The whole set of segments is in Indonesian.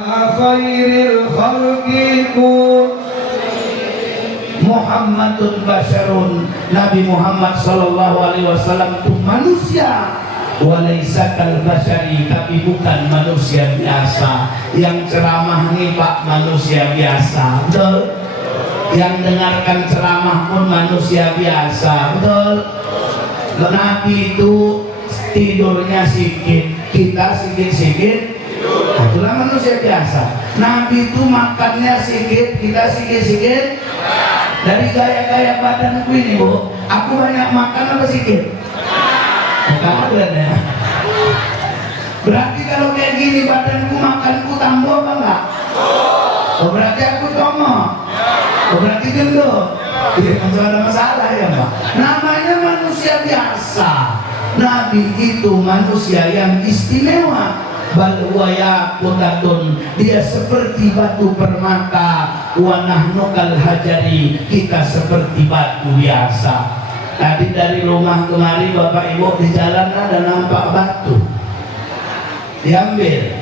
Khairil khalqiku Muhammadun basyarun. Nabi Muhammad sallallahu alaihi wasallam itu manusia, walaisa kal basyari, tapi bukan manusia biasa. Yang ceramah nih Pak manusia biasa, betul? Yang dengarkan ceramah pun manusia biasa, betul? Nabi itu tidurnya sedikit, kita sedikit-sedikit. Itulah manusia biasa. Nabi itu makannya sedikit, kita sedikit-sedikit. Dari gaya-gaya badanku ini Bu, aku banyak makan apa sedikit? Bukan ya. Berarti kalau kayak gini badanku, makanku tambah apa enggak? Oh berarti aku congok. Oh berarti gendut. Tidak ada masalah ya Pak. Namanya manusia biasa. Nabi itu manusia yang istimewa. Bal huwa yaqutatun, dia seperti batu permata, wa nahnu kal hajari, kita seperti batu biasa. Tadi dari rumah kemari Bapak Ibu di jalan ada nampak batu, diambil,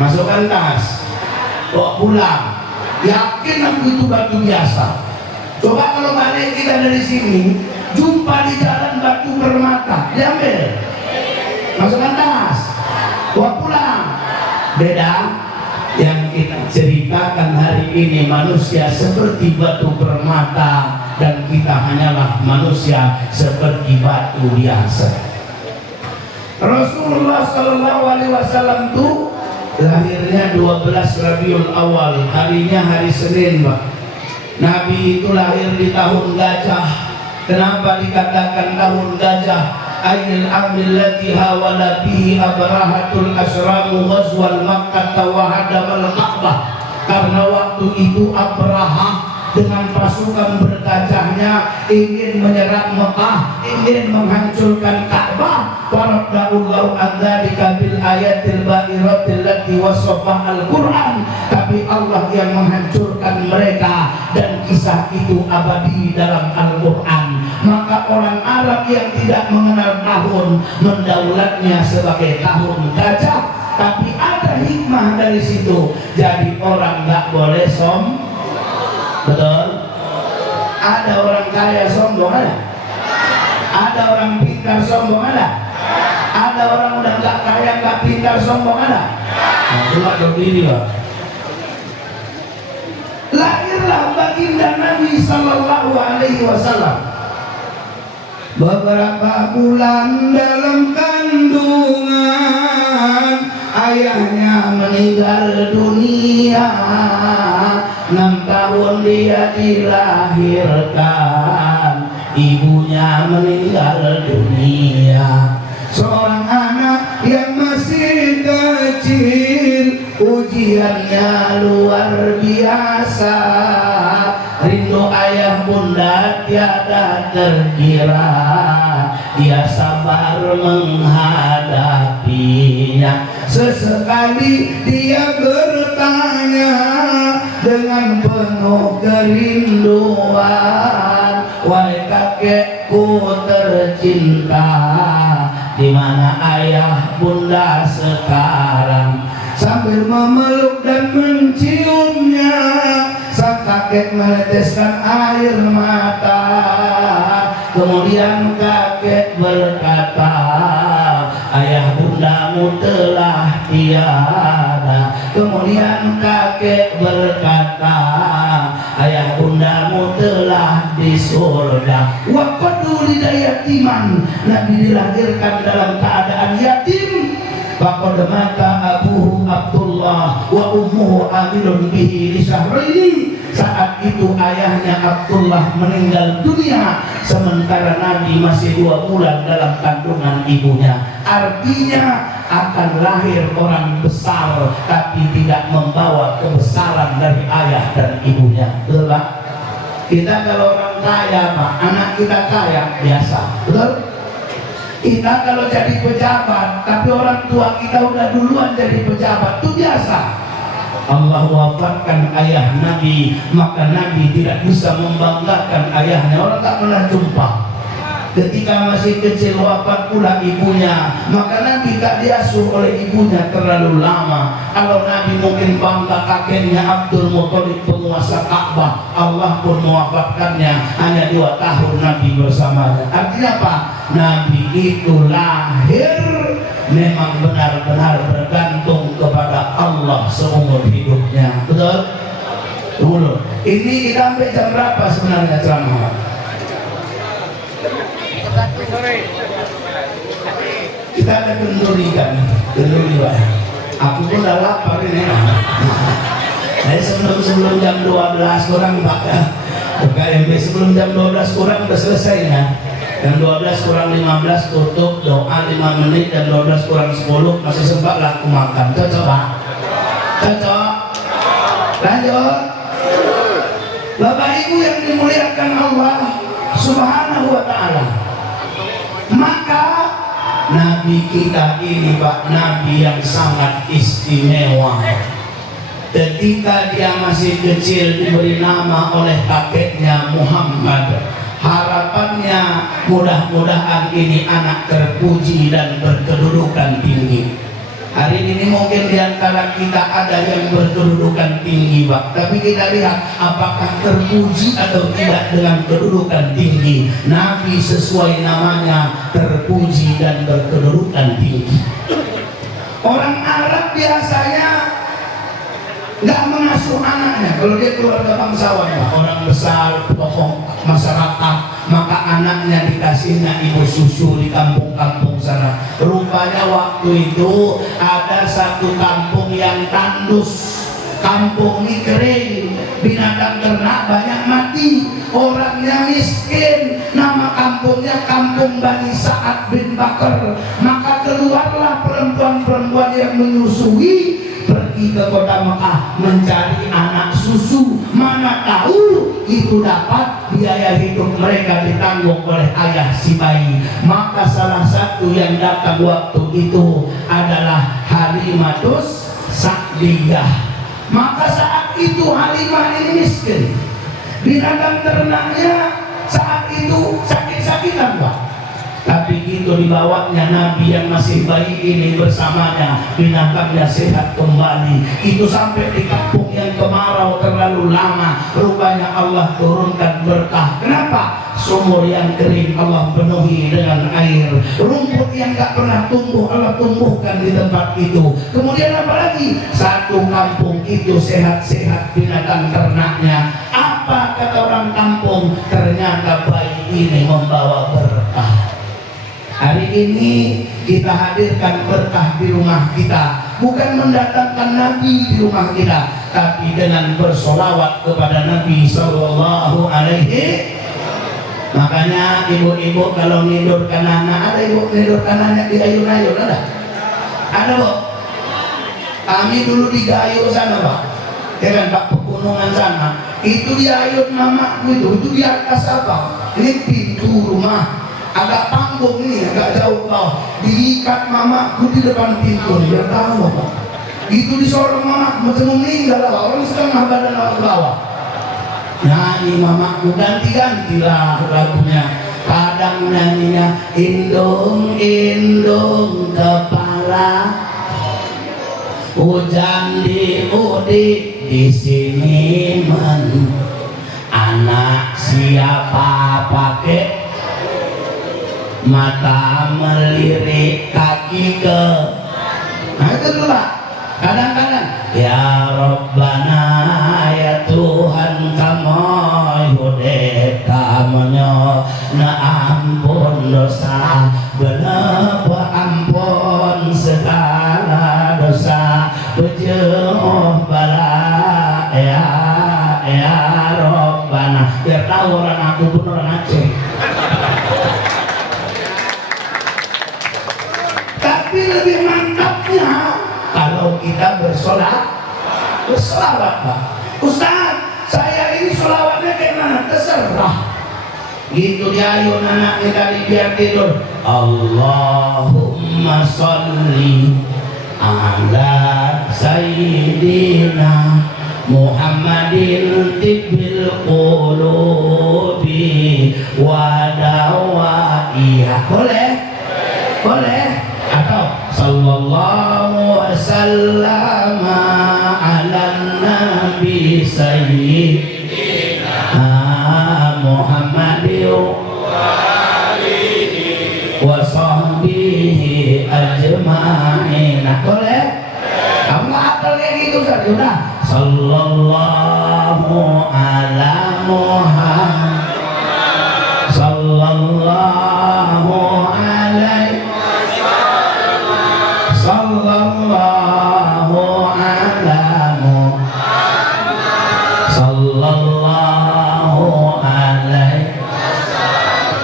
masukkan tas, bawa pulang. Yakin aku itu batu biasa. Coba kalau balik kita dari sini jumpa di jalan batu permata, diambil, masukkan tas, bawa pulang. Beda. Yang kita ceritakan hari ini manusia seperti batu permata, dan kita hanyalah manusia seperti batu biasa. Rasulullah Sallallahu Alaihi Wasallam itu lahirnya 12 Rabiul Awal, harinya hari Senin Pak. Nabi itu lahir di tahun gajah. Kenapa dikatakan tahun gajah? Ainil amil lati hawala bihi abrahatul asramu ghazwal Makkah wa hadamal Ka'bah. Karena waktu itu Abraha dengan pasukan bergajahnya ingin menyerang Mekah, ingin menghancurkan Ka'bah. Faradallahu adzalika bil ayatil bairatil lati wasafa al-Qur'an. Tapi Allah yang menghancurkan mereka, dan kisah itu abadi dalam Al-Qur'an. Maka orang Arab yang tidak mengenal tahun mendaulatnya sebagai tahun gajah. Tapi ada hikmah dari situ. Jadi orang nggak boleh betul? Ada orang kaya sombong ada? Ada orang pintar sombong ada? Ada orang udah nggak kaya nggak pintar sombong ada? Nah, cuma berdiri Pak. Lahirlah baginda Nabi Sallallahu Alaihi Wasallam. Beberapa bulan dalam kandungan, ayahnya meninggal dunia. 6 tahun dia dilahirkan, ibunya meninggal dunia. Seorang anak yang masih kecil, ujiannya luar biasa. Rindu ayah bunda tiada terkira, dia sabar menghadapinya. Sesekali dia bertanya dengan penuh kerinduan, wahai kakekku tercinta, di mana ayah bunda sekarang? Sambil memeluk dan menciumnya, sang kakek meneteskan air mata. Kemudian kakek berkata, ayah bundamu telah tiada. Kemudian kakek berkata, ayah bundamu telah di surga. Wa qaduli yatiman, Nabi dilahirkan dalam keadaan yatim. Faqad mata abuhu Abdullah wa ummuhu amilun bihi li syahraini. Saat itu ayahnya Abdullah meninggal dunia, sementara Nabi masih 2 bulan dalam kandungan ibunya. Artinya akan lahir orang besar, tapi tidak membawa kebesaran dari ayah dan ibunya. Lelah. Kita kalau orang kaya Pak, anak kita kaya biasa, betul? Kita kalau jadi pejabat, tapi orang tua kita udah duluan jadi pejabat, itu biasa. Allah wafatkan ayah Nabi, maka Nabi tidak bisa membanggakan ayahnya. Orang tak pernah jumpa. Ketika masih kecil wafat pula ibunya, maka Nabi tak diasuh oleh ibunya terlalu lama. Kalau Nabi mungkin bangga kakeknya Abdul Muthalib penguasa Ka'bah, Allah pun mewafatkannya hanya 2 tahun Nabi bersamanya. Artinya apa? Nabi itu lahir memang benar-benar bergantung kepada Allah seumur hidupnya. Betul? Dulu. Ini kita sampai jam berapa sebenarnya ceramah? Kita ada kenduri kan, kenduri Pak. Aku pun udah lapar ini. Jadi sebelum jam 12 kurang Pak ya. KMB sebelum jam 12 kurang udah selesai ya. Jam 12 kurang 15 tutup, doa 5 menit, dan 12 kurang 10 masih sempat lah aku makan. Cocok Pak? Cocok? Lanjut. Bapak Ibu yang dimuliakan Allah Subhanahu wa ta'ala, maka Nabi kita ini Pak, Nabi yang sangat istimewa. Ketika dia masih kecil diberi nama oleh kakeknya Muhammad. Harapannya mudah-mudahan ini anak terpuji dan berkedudukan tinggi. Hari ini mungkin diantara kita ada yang berkedudukan tinggi Pak, tapi kita lihat apakah terpuji atau tidak dengan kedudukan tinggi. Nabi sesuai namanya terpuji dan berkedudukan tinggi. Orang Arab biasanya nggak mengasuh anaknya. Kalau dia keluarga bangsawan Pak, orang besar, tokoh masyarakat, maka anaknya dikasihnya ibu susu di kampung-kampung sana. Rupanya waktu itu ada satu kampung yang tandus, kampung ini kering, binatang ternak banyak mati, orangnya miskin, nama kampungnya Kampung Bani Sa'ad bin Bakar. Maka keluarlah perempuan-perempuan yang menyusui, pergi ke kota Mekah mencari anak susu. Mana tahu itu dapat biaya hidup mereka ditanggung oleh ayah si bayi. Maka salah satu yang datang waktu itu adalah Halimatus Sa'diyah. Maka saat itu Halimah ini miskin, binatang ternaknya saat itu sakit-sakitan Pak. Tapi itu dibawanya Nabi yang masih bayi ini bersamanya, binatangnya sehat kembali. Itu sampai di kampung yang kemarau terlalu lama, rupanya Allah turunkan berkah. Kenapa? Sumur yang kering Allah penuhi dengan air, rumput yang gak pernah tumbuh Allah tumbuhkan di tempat itu. Kemudian apa lagi? Satu kampung itu sehat-sehat binatang ternaknya. Apa kata orang kampung? Ternyata bayi ini membawa berkah. Hari ini kita hadirkan berkah di rumah kita, bukan mendatangkan Nabi di rumah kita, tapi dengan bersolawat kepada Nabi Sallallahu Alaihi. Makanya ibu-ibu kalau nidurkan anak, ada ibu nidurkan anak di ayun-ayun, ada? Ada Bu? Kami dulu di Gayo sana Pak, ya kan Pak, pegunungan sana. Itu di ayun mamaku itu di atas apa? Ini pintu rumah. Agak panggung ini, agak jauh bawah, diikat mamaku di depan pintu, dia tahu Bapak. Itu disorong mamaku, macam meninggal lah, orang setengah badan orang bawah. Nyanyi mamaku, ganti-gantilah lagunya. Kadang nyanyinya indung-indung kepala, hujan diudik di sini men. Anak siapa pakai mata melirik kaki ke. Nah itu dulu Pak. Kadang-kadang ya Rabbana ya Tuhan kamu yudet kamunya na ampun dosa benapa ampun segala dosa bejeuh bala ya Rabbana. Biar tahu orang aku pun orang Aceh. Tapi lebih mantapnya kalau kita bersolawat Pak. Ustaz, saya ini solawatnya kayak mana? Terserah. Gitu dia ayun anaknya tadi biar tidur. Allahumma sholli ala sayyidina Muhammadin tibbil qulubi wa dawat sayyidina Muhammadin wa sahbihi ajma'in. Boleh? Kamu hafal kayak gitu kan? Udah. Sallallahu ala Muhammad. Sallallahu alaihi wasallam. Sallallahu ala Muhammad. Sallallahu alaihi wasallam.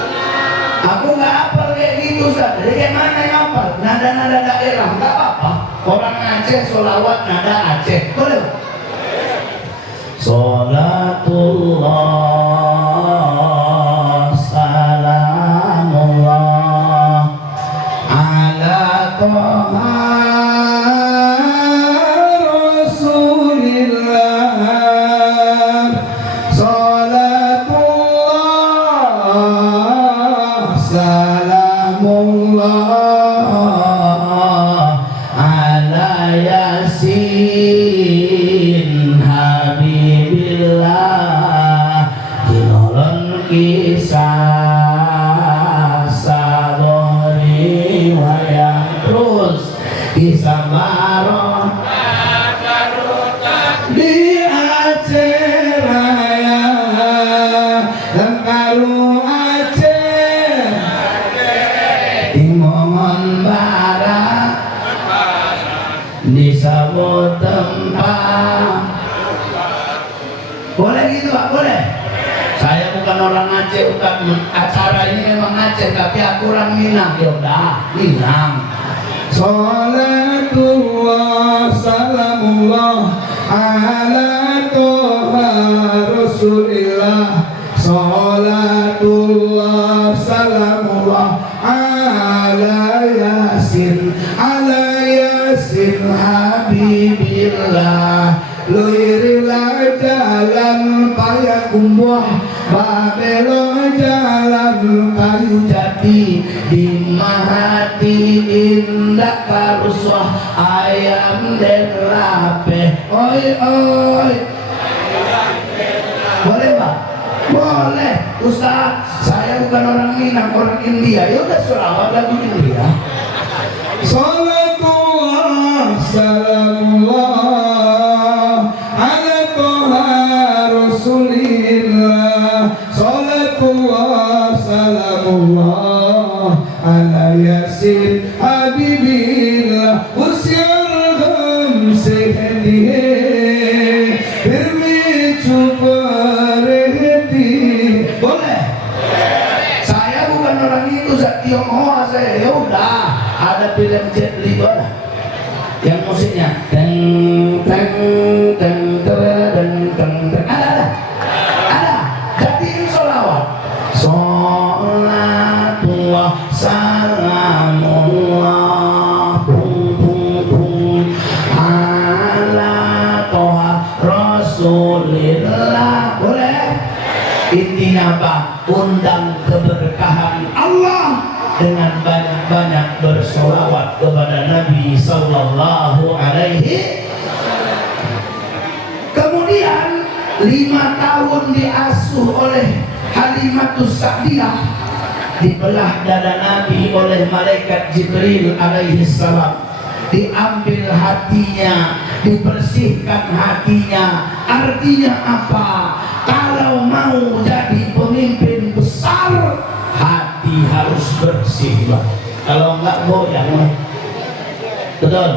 Aku nggak hafal kayak gitu, Ustaz. Jadi kayak mana yang hafal? Nada-nada daerah nggak apa-apa. Orang Aceh sholawat nada Aceh, boleh? Salatullah salamullah ala Toha Rasulillah. Salatullah salamullah ala Yasin Habibillah Kinolon kisah Sadori wayang terus kisah Maron di Aceh Raya Lengkaru Aceh Timongon Barat di sabut tempat. Boleh gitu Pak? Boleh? Saya bukan orang Aceh, bukan acara ini memang Aceh, tapi aku orang Minang. Ya udah, Minang. Salatullah salamullah ala Toha Rasulillah. Salatullah salamullah ala Yasin Habibillah. Luirilah jalan Payakumbuh, Babelo jalan kayu jati, di Mahati indah karuswah ayam dan lape. Oi oi. Boleh Pak? Boleh. Ustaz, saya bukan orang Minang, orang India. Ya udah selawat lagu India. Salatullah salamullah ala Toha Rasulillah. Salatullah salamullah ala Yasin Habibillah. Usyarham sehdihe bermicu perhati. Boleh? Saya bukan orang itu, saya Tionghoa saya. Ya udah, ada film Jet Li ada yang musiknya teng teng teng teng teng teng. Ada jadiin sholawat. Sholatullah salamullah bung bung bung ala Toha Rasulillah. Boleh? Intinya apa? Undang keberkahan Allah dengan banyak-banyak bersolawat kepada Nabi Sallallahu Alaihi. Kemudian 5 tahun diasuh oleh Halimatus Sa'diyah, dibelah dada Nabi oleh malaikat Jibril alaihi salam, diambil hatinya, dibersihkan hatinya. Artinya apa? Kalau mau jadi pemimpin besar, hati harus bersih, Pak. Kalau enggak goyang, Pak. Betul.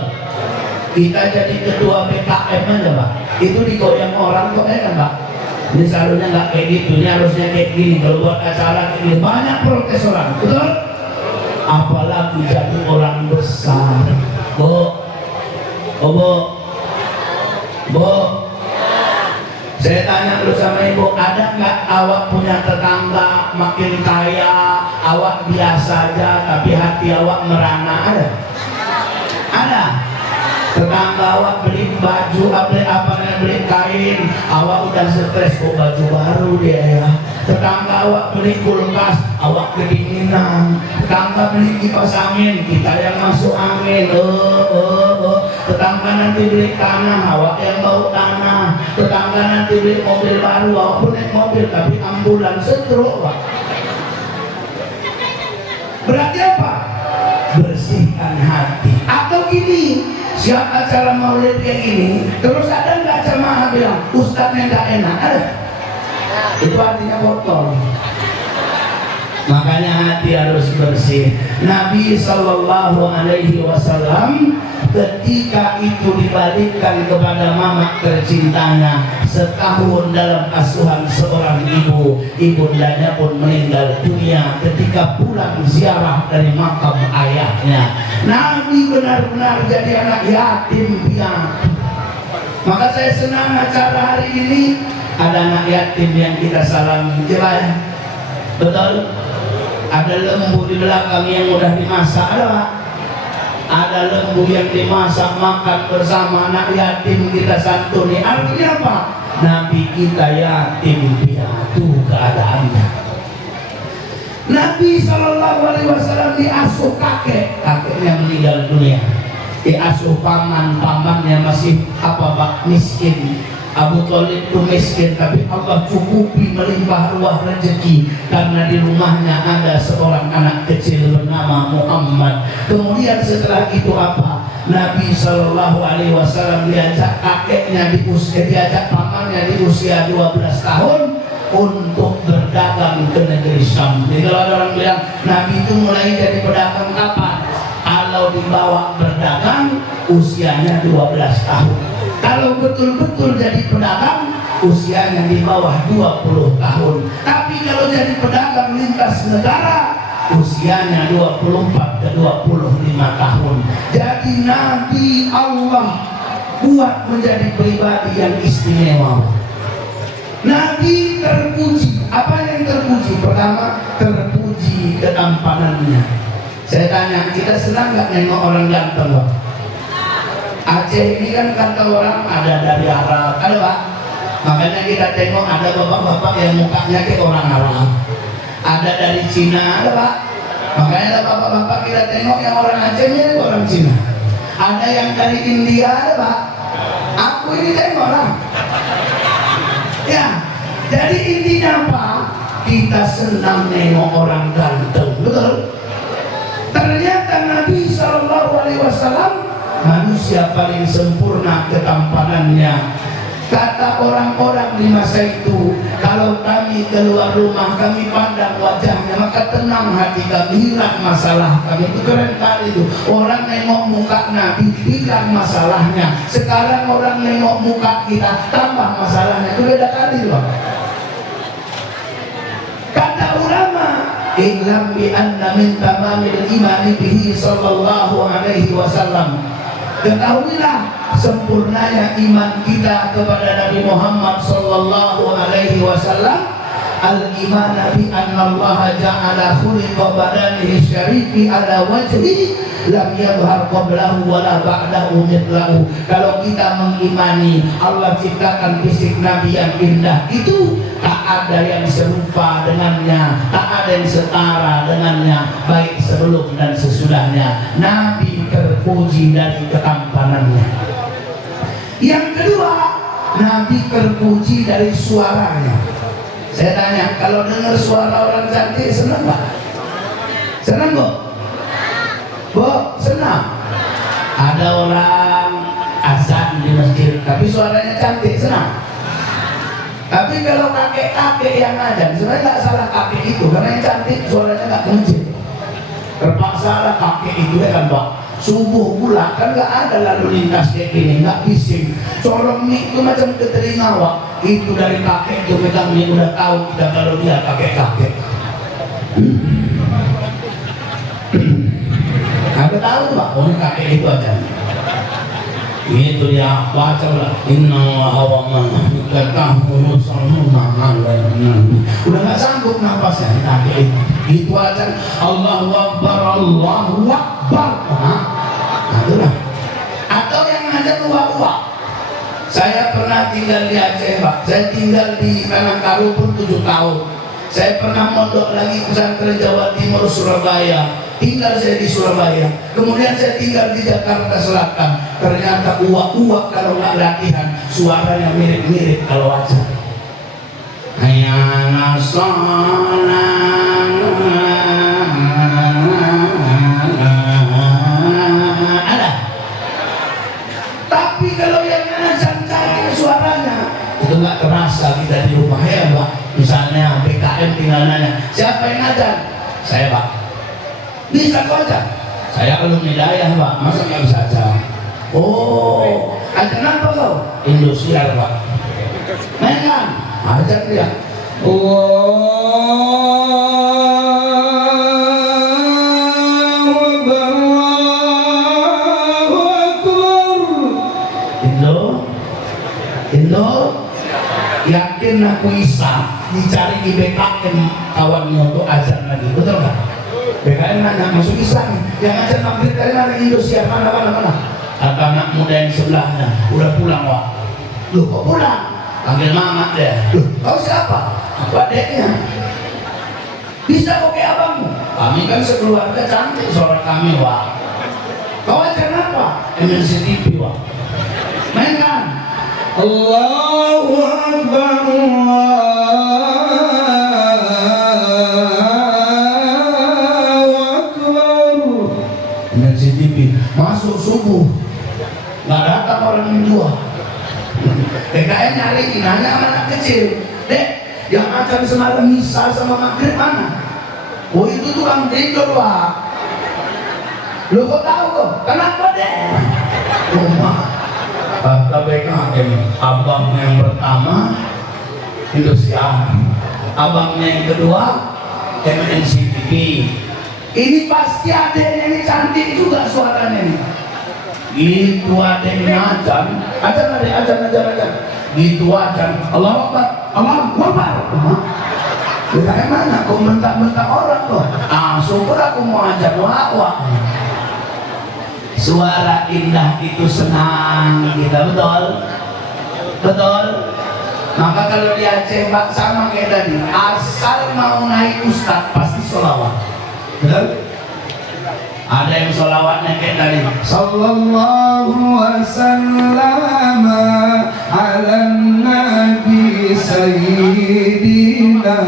Kita jadi ketua BKM aja, Pak. Itu digoyang orang kok, kan, Pak? Ini seharusnya nggak kayak gitu, ini harusnya kayak gini. Kalau buat acara ini banyak protes orang, betul? Apalagi jadi orang besar. Bu, Bu, saya tanya dulu sama ibu, ada nggak awak punya tetangga makin kaya, awak biasa aja, tapi hati awak merana? Ada? Ada? Tetangga awak beli baju, beli kain, awak udah stres, kok baju baru dia ya. Tetangga awak beli kulkas, awak kedinginan. Tetangga beli kipas angin, kita yang masuk angin. Tetangga nanti beli tanah, awak yang bau tanah. Tetangga nanti beli mobil baru, walaupun naik mobil tapi ambulan stroke Pak. Berarti apa? Bersihkan hati. Atau gini, siap acara maulid kayak gini, terus ada nggak jamaah bilang ustadznya nggak enak? Ada? Itu artinya kotor. Makanya hati harus bersih. Nabi Sallallahu Alaihi Wasallam ketika itu dibalikkan kepada mama tercintanya, setahun dalam asuhan seorang ibu, ibundanya pun meninggal dunia ketika pulang ziarah dari makam ayahnya. Nabi benar-benar jadi anak yatim piatu. Maka saya senang acara hari ini ada anak yatim yang kita salami, jelas ya? Betul? Ada lembu di belakang yang udah dimasak, ada Pak? Ada lembu yang dimasak, makan bersama anak yatim kita santuni. Artinya apa? Nabi kita yatim piatu keadaannya. Nabi Shallallahu Alaihi Wasallam diasuh kakeknya meninggal dunia. Diasuh pamannya masih apa Pak? Miskin. Abu Thalib itu miskin, tapi Allah cukupi melimpah ruah rezeki karena di rumahnya ada seorang anak kecil bernama Muhammad. Kemudian setelah itu apa? Nabi Shallallahu Alaihi Wasallam diajak kakeknya diajak pamannya di usia 12 tahun untuk berdagang ke negeri Syam. Jadi kalau ada orang bilang Nabi itu mulai jadi pedagang kapan? Kalau dibawa berdagang usianya 12 tahun. Kalau betul-betul jadi pedagang usianya di bawah 20 tahun. Tapi kalau jadi pedagang lintas negara usianya 24 ke 25 tahun. Jadi Nabi Allah buat menjadi pribadi yang istimewa. Nabi terpuji. Apa yang terpuji? Pertama, terpuji ketampanannya. Saya tanya, kita senang nggak nengok orang ganteng Pak? Aceh ini kan kata orang ada dari Arab, ada Pak. Makanya kita tengok ada bapak-bapak yang mukanya kayak orang Arab. Ada dari Cina, ada Pak. Makanya ada bapak-bapak kita tengok yang orang Aceh ini orang Cina. Ada yang dari India, ada Pak. Aku ini tengok lah. Ya, jadi intinya apa? Kita senang nengok orang ganteng, betul? Ternyata Nabi Shallallahu Alaihi Wasallam manusia paling sempurna ketampanannya. Kata orang-orang di masa itu, kalau kami keluar rumah kami pandang wajahnya maka tenang hati kami, hilang masalah kami. Itu keren kali itu. Orang nengok muka Nabi hilang masalahnya. Sekarang orang nengok muka kita tambah masalahnya. Itu beda kali loh. Kata ulama, "Ilam bi anna min tamamil imani bihi sallallahu alaihi wasallam." Ketahuilah sempurnanya iman kita kepada Nabi Muhammad sallallahu alaihi wasallam. Al-iman bi anna Allah ja'ala khuliqa badanihi syarifi ala wajhi lam yadhhar qablahu wa la ba'dahu mithlahu. Kalau kita mengimani Allah ciptakan fisik Nabi yang indah itu, tak ada yang serupa dengannya, tak ada yang setara dengannya, baik sebelum dan sesudahnya. Nabi terpuji dari ketampanannya. Yang kedua, Nabi terpuji dari suaranya. Saya tanya, kalau dengar suara orang cantik senang nggak? Senang kok? Bu, senang. Ada orang azan di masjid, tapi suaranya cantik, senang. Tapi kalau kakek-kakek yang azan, sebenarnya nggak salah kakek itu, karena yang cantik suaranya nggak kencing. Terpaksa lah kakek itu ya kan Pak. Subuh pula kan nggak ada lalu lintas kayak gini, nggak bising. Corong mie itu macam ke telinga Pak. Itu dari kakek itu megang mie, udah tahu kita kalau dia kakek-kakek. Ada tahu tuh Pak, oh ini kakek itu aja. Itu dia baca lah. Inna wa malaikatahu yusalluna 'alan. Udah nggak sanggup napasnya kakek itu. Itu aja. Allahu Akbar, Allahu Akbar. Nah, itulah. Atau yang ngajak uak-uak. Saya pernah tinggal di Aceh Pak. Saya tinggal di Tanahkaru pun 7 tahun. Saya pernah mondok lagi pesantren Jawa Timur Surabaya. tinggal saya di Surabaya, kemudian saya tinggal di Jakarta Selatan. Ternyata uak-uak kalau nggak latihan suaranya mirip-mirip kalau aja. Hayana ada. Tapi kalau yang azan cantik suaranya itu nggak terasa kita di rumah ya Pak. Misalnya PKM tinggal nanya, siapa yang azan? Saya Pak. Bisa kau azan? Saya alumni Hidayah Pak. Masa nggak bisa azan? Oh, azan apa kau? Indosiar Pak. Mainkan, azan dia. Indo, yakin aku bisa dicari di BKM kawannya untuk azan lagi, betul nggak? BKM nanya masuk Islam yang azan maghrib dari mana? Indosiar mana? Kata anak muda yang sebelahnya udah pulang Wak. Loh kok pulang? Panggil mama deh. Loh kau siapa? Aku adeknya. Bisa kok kayak abangmu? Kami kan sekeluarga cantik suara kami Wak. Kau azan apa? MNC TV Wak. Mainkan. Allahu Akbar, Allahu Akbar. MNC TV masuk subuh nggak datang orang yang dua. PKN nyari nanya sama anak kecil, dek yang akan semalam misal sama maghrib mana? Oh itu tukang tidur Pak. Lo kok tahu kok? Kenapa dek? Kata BKM, abangnya yang pertama Indosiar, abangnya yang kedua MNC TV. Ini pasti adeknya ini cantik juga suaranya nih. Gitu adeknya azan. Gitu azan. Allahu Akbar, Allahu Akbar. Kita mana? Kau bentak-bentak orang kok. Syukur aku mau azan wak. Suara indah itu senang kita, betul. Maka kalau di Aceh Pak sama kayak tadi, asal mau naik ustad pasti sholawat, betul. Ada yang sholawatnya kayak tadi, sallallahu wasallam ala nabi sayyidina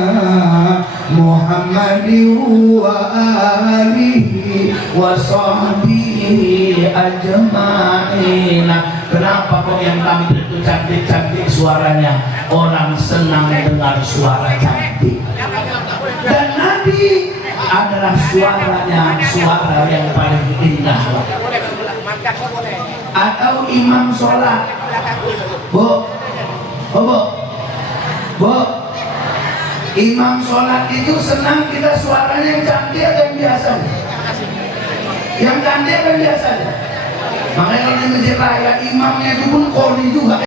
Muhammadin wa alihi wa sahbihi ajma'ina. Kenapa kok yang tampil itu cantik-cantik suaranya? Orang senang dengar suara cantik. Dan Nabi adalah suaranya suara yang paling indah. Atau imam sholat, Bu, imam sholat itu senang kita suaranya yang cantik atau yang biasa? Yang cantik atau yang biasa? Makanya kalau di masjid raya imamnya itu pun koli juga.